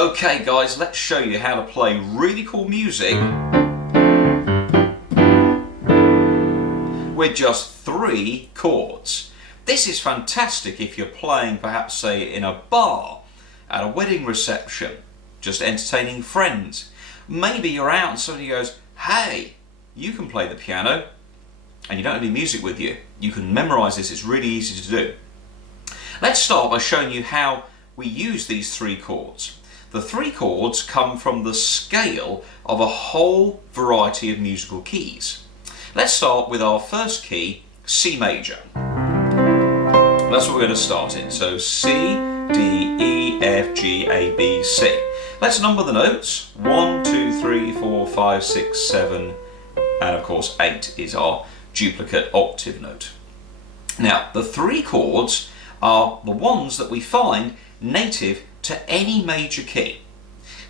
Okay guys, let's show you how to play really cool music with just 3 chords. This is fantastic if you're playing perhaps say in a bar, at a wedding reception, just entertaining friends. Maybe you're out and somebody goes, hey, you can play the piano and you don't have any music with you. You can memorise this, it's really easy to do. Let's start by showing you how we use these 3 chords. The 3 chords come from the scale of a whole variety of musical keys. Let's start with our first key, C major. That's what we're going to start in. So C, D, E, F, G, A, B, C. Let's number the notes. 1, 2, 3, 4, 5, 6, 7, and of course 8 is our duplicate octave note. Now, the 3 chords are the ones that we find native to any major key.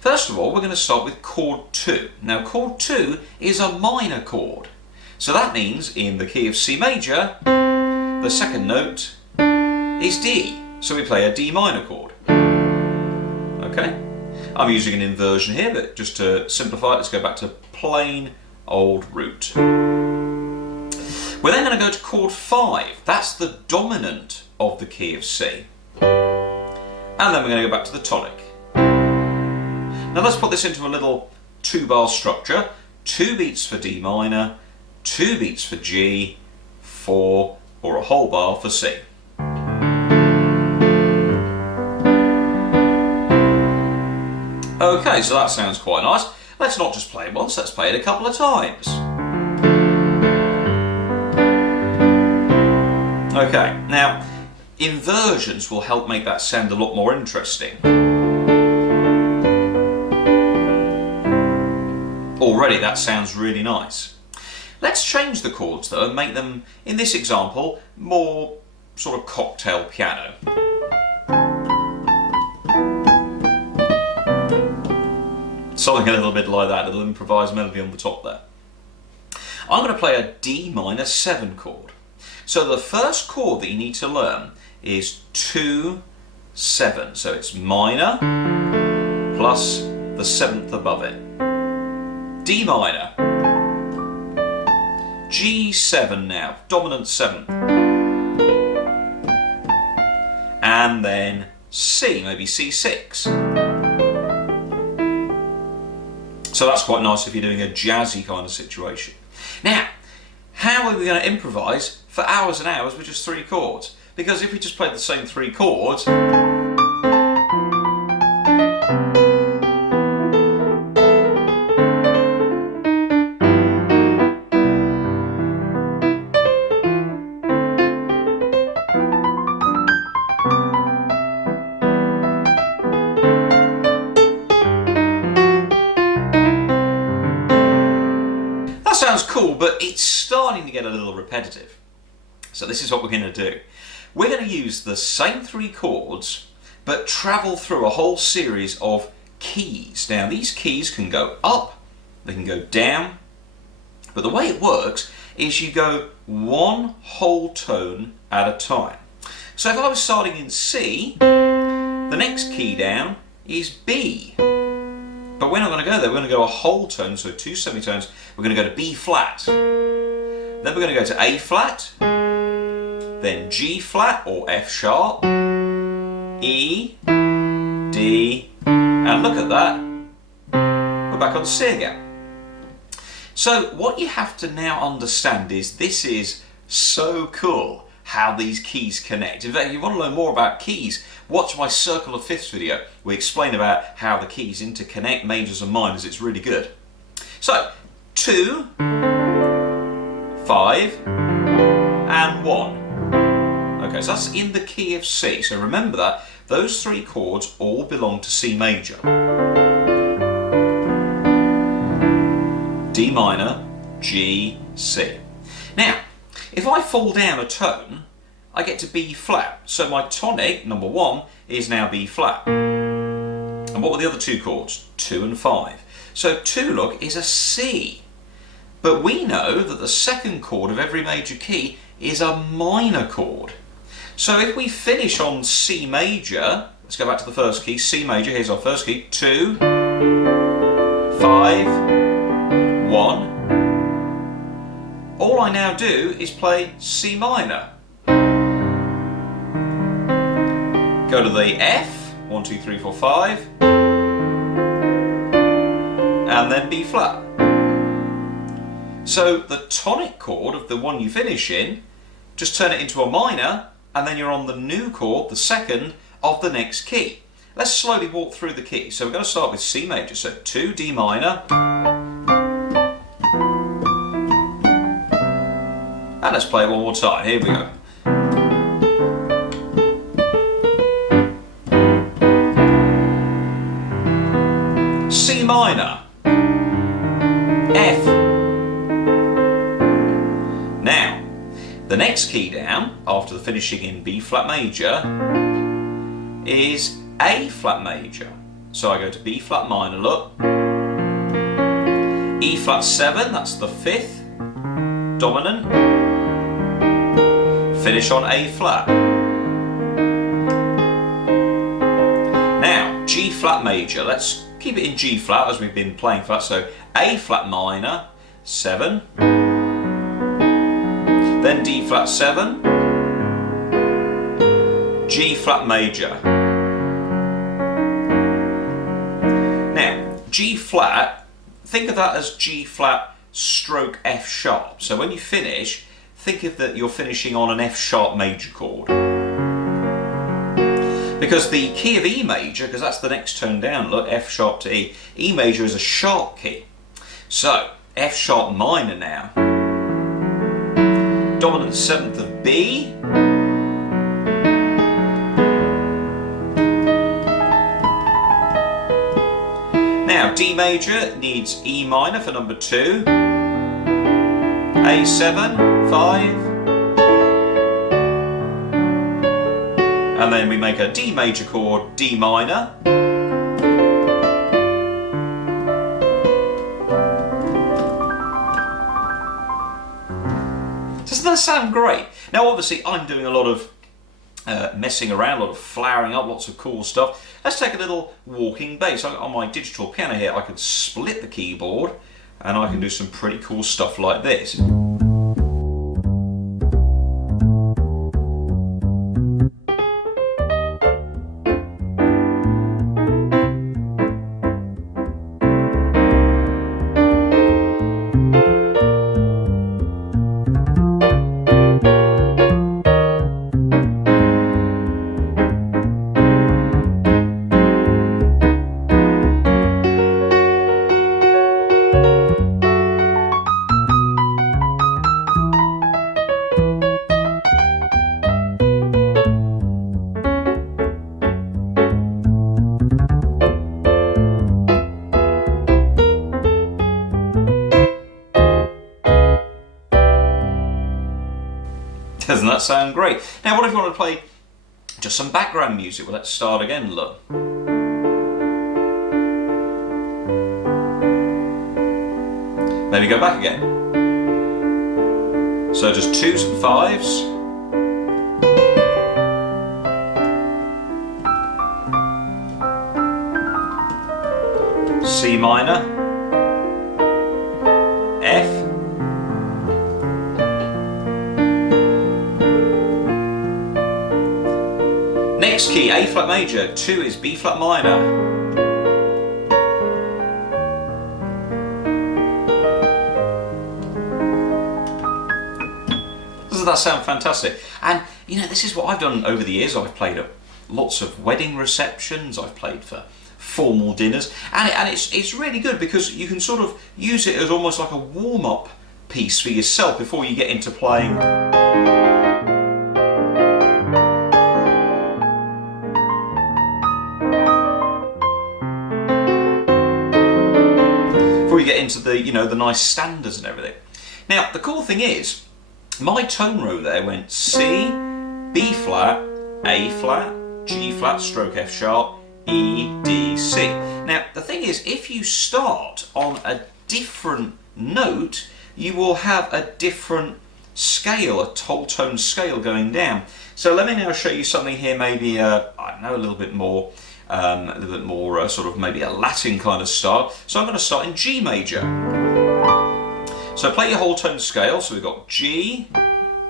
First of all, we're going to start with chord 2. Now, chord 2 is a minor chord. So that means in the key of C major, the second note is D. So we play a D minor chord. Okay? I'm using an inversion here, but just to simplify it, let's go back to plain old root. We're then going to go to chord 5. That's the dominant of the key of C. And then we're going to go back to the tonic. Now let's put this into a little 2-bar structure. 2 beats for D minor, 2 beats for G, 4 or a whole bar for C. Okay, so that sounds quite nice. Let's not just play it once, let's play it a couple of times. Okay, now inversions will help make that sound a lot more interesting. Already that sounds really nice. Let's change the chords though and make them, in this example, more sort of cocktail piano. Something a little bit like that, a little improvised melody on the top there. I'm going to play a D minor 7 chord. So the first chord that you need to learn is 2, 7. So it's minor plus the 7th above it. D minor. G7 now, dominant 7th. And then C, maybe C6. So that's quite nice if you're doing a jazzy kind of situation. Now, how are we going to improvise for hours and hours with just 3 chords? Because if we just played the same 3 chords, that sounds cool, but it's starting to get a little repetitive. So this is what we're going to do. We're going to use the same 3 chords, but travel through a whole series of keys. Now these keys can go up, they can go down, but the way it works is you go one whole tone at a time. So if I was starting in C, the next key down is B. But we're not going to go there, we're going to go a whole tone, so 2 semitones. We're going to go to B flat, then we're going to go to A flat, then G flat or F sharp, E, D, and look at that, we're back on C again. So what you have to now understand is this is so cool how these keys connect. In fact, if you want to learn more about keys, watch my Circle of Fifths video. We explain about how the keys interconnect majors and minors. It's really good. So 2, 5, and 1. Okay, so that's in the key of C. So remember that those 3 chords all belong to C major. D minor, G, C. Now, if I fall down a tone, I get to B flat. So my tonic, number 1, is now B flat. And what were the other 2 chords? 2 and 5. So 2, look, is a C. But we know that the second chord of every major key is a minor chord. So if we finish on C major, let's go back to the first key, C major. Here's our first key, 2, 5, 1. All I now do is play C minor. Go to the F, 1, 2, 3, 4, 5, and then B flat. So the tonic chord of the one you finish in, just turn it into a minor, and then you're on the new chord, the second of the next key. Let's slowly walk through the keys. So we're going to start with C major, so 2, D minor, and let's play it one more time. Here we go. C minor, F. Now, the next key down, after the finishing in B flat major, is A flat major. So I go to B flat minor, look. E flat 7, that's the 5th dominant. Finish on A flat. Now, G flat major, let's keep it in G flat as we've been playing flat. So A flat minor, 7. Then D flat 7. G flat major. Now, G flat, think of that as G flat stroke F sharp. So when you finish, think of that you're finishing on an F sharp major chord. Because the key of E major, because that's the next tone down, look, F sharp to E. E major is a sharp key. So, F sharp minor now. Dominant 7th of B. Now, D major needs E minor for number 2. A7, 5. And then we make a D major chord, D minor. Doesn't that sound great? Now obviously I'm doing a lot of messing around, a lot of flowering up, lots of cool stuff. Let's take a little walking bass. On my digital piano here I can split the keyboard and I can do some pretty cool stuff like this. Doesn't that sound great? Now what if you want to play just some background music? Well, let's start again, look. Maybe go back again. So just 2s and 5s. C minor, F, next key, A flat major, 2 is B flat minor. Doesn't that sound fantastic? And you know, this is what I've done over the years. I've played at lots of wedding receptions, I've played for formal dinners, and it's really good because you can sort of use it as almost like a warm-up piece for yourself before you get into playing. Before you get into the, you know, the nice standards and everything. Now the cool thing is, my tone row there went C, B flat, A flat, G flat, stroke F sharp, E, D, C. Now the thing is, if you start on a different note, you will have a different scale, a whole tone scale going down. So let me now show you something here, maybe I don't know, a little bit more sort of maybe a Latin kind of style. So I'm going to start in G major. So play your whole tone scale. So we've got G,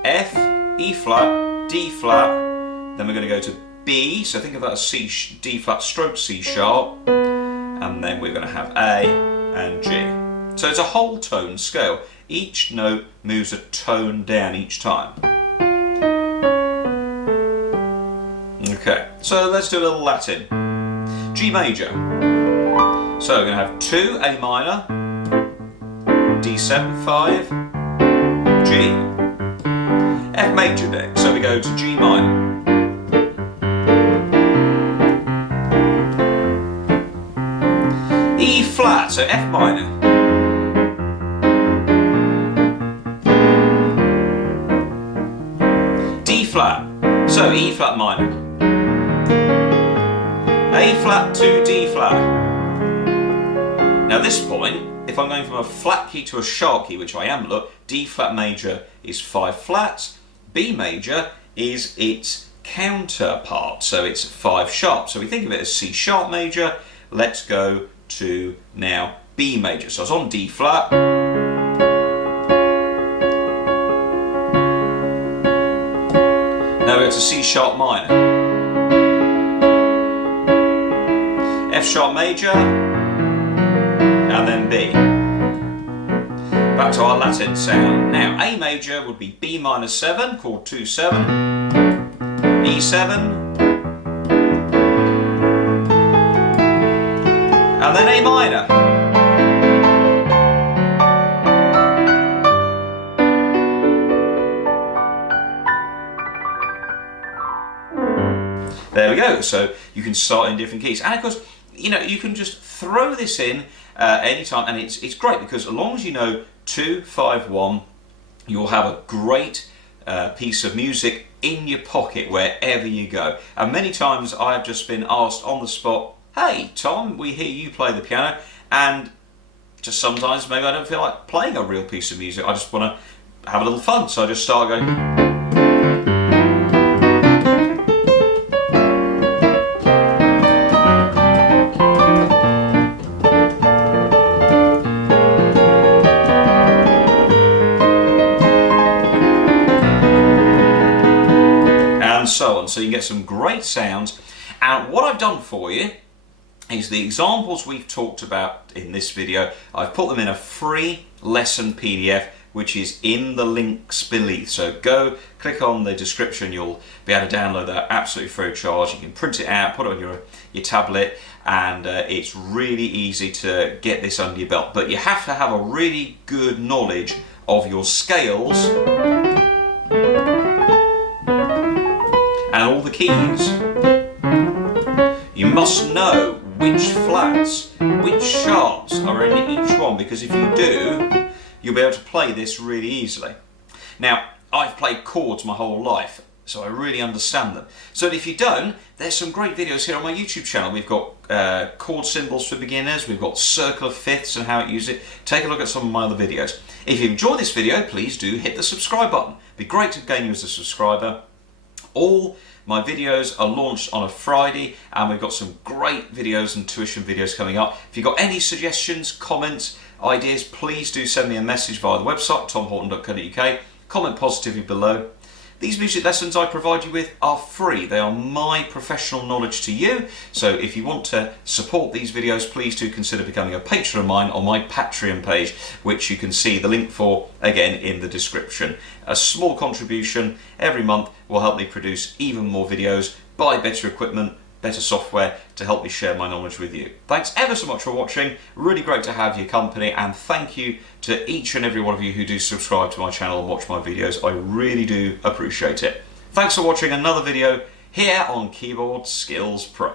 F, E flat, D flat, then we're going to go to B, so think of that as D flat stroke C sharp, and then we're going to have A and G. So it's a whole tone scale. Each note moves a tone down each time. Okay, so let's do a little Latin. G major. So we're going to have 2 A minor, D7, 5, G. F major next, so we go to G minor. E flat, so F minor. D flat, so E flat minor. A flat to D flat. Now at this point, if I'm going from a flat key to a sharp key, which I am, look, D flat major is 5 flats, B major is its counterpart, so it's 5 sharp. So we think of it as C sharp major. Let's go to now B major. So I was on D flat. Now we go to C sharp minor. F sharp major, and then B. Back to our Latin sound. Now A major would be B minor 7, chord 2, 7, E7, and then A minor. There we go. So you can start in different keys, and of course, you know, you can just throw this in anytime, and it's great because as long as you know 2, 5, 1, you'll have a great piece of music in your pocket wherever you go. And many times I have just been asked on the spot, "Hey Tom, we hear you play the piano," and just sometimes maybe I don't feel like playing a real piece of music. I just want to have a little fun, so I just start going. So on, so you get some great sounds. And what I've done for you is the examples we've talked about in this video. I've put them in a free lesson PDF, which is in the links beneath. So go click on the description, you'll be able to download that absolutely free of charge. You can print it out, put it on your tablet, and it's really easy to get this under your belt. But you have to have a really good knowledge of your scales and all the keys. You must know which flats, which sharps are in each one, because if you do, you'll be able to play this really easily. Now, I've played chords my whole life, so I really understand them. So if you don't, there's some great videos here on my YouTube channel. We've got chord symbols for beginners, we've got circle of fifths and how to use it. Take a look at some of my other videos. If you enjoyed this video, please do hit the subscribe button. It'd be great to gain you as a subscriber. All my videos are launched on a Friday, and we've got some great videos and tuition videos coming up. If you've got any suggestions, comments, ideas, please do send me a message via the website tomhorton.co.uk. Comment positively below. These music lessons I provide you with are free. They are my professional knowledge to you. So if you want to support these videos, please do consider becoming a patron of mine on my Patreon page, which you can see the link for again in the description. A small contribution every month will help me produce even more videos, buy better equipment, better software to help me share my knowledge with you. Thanks ever so much for watching. Really great to have your company, and thank you to each and every one of you who do subscribe to my channel and watch my videos. I really do appreciate it. Thanks for watching another video here on Keyboard Skills Pro.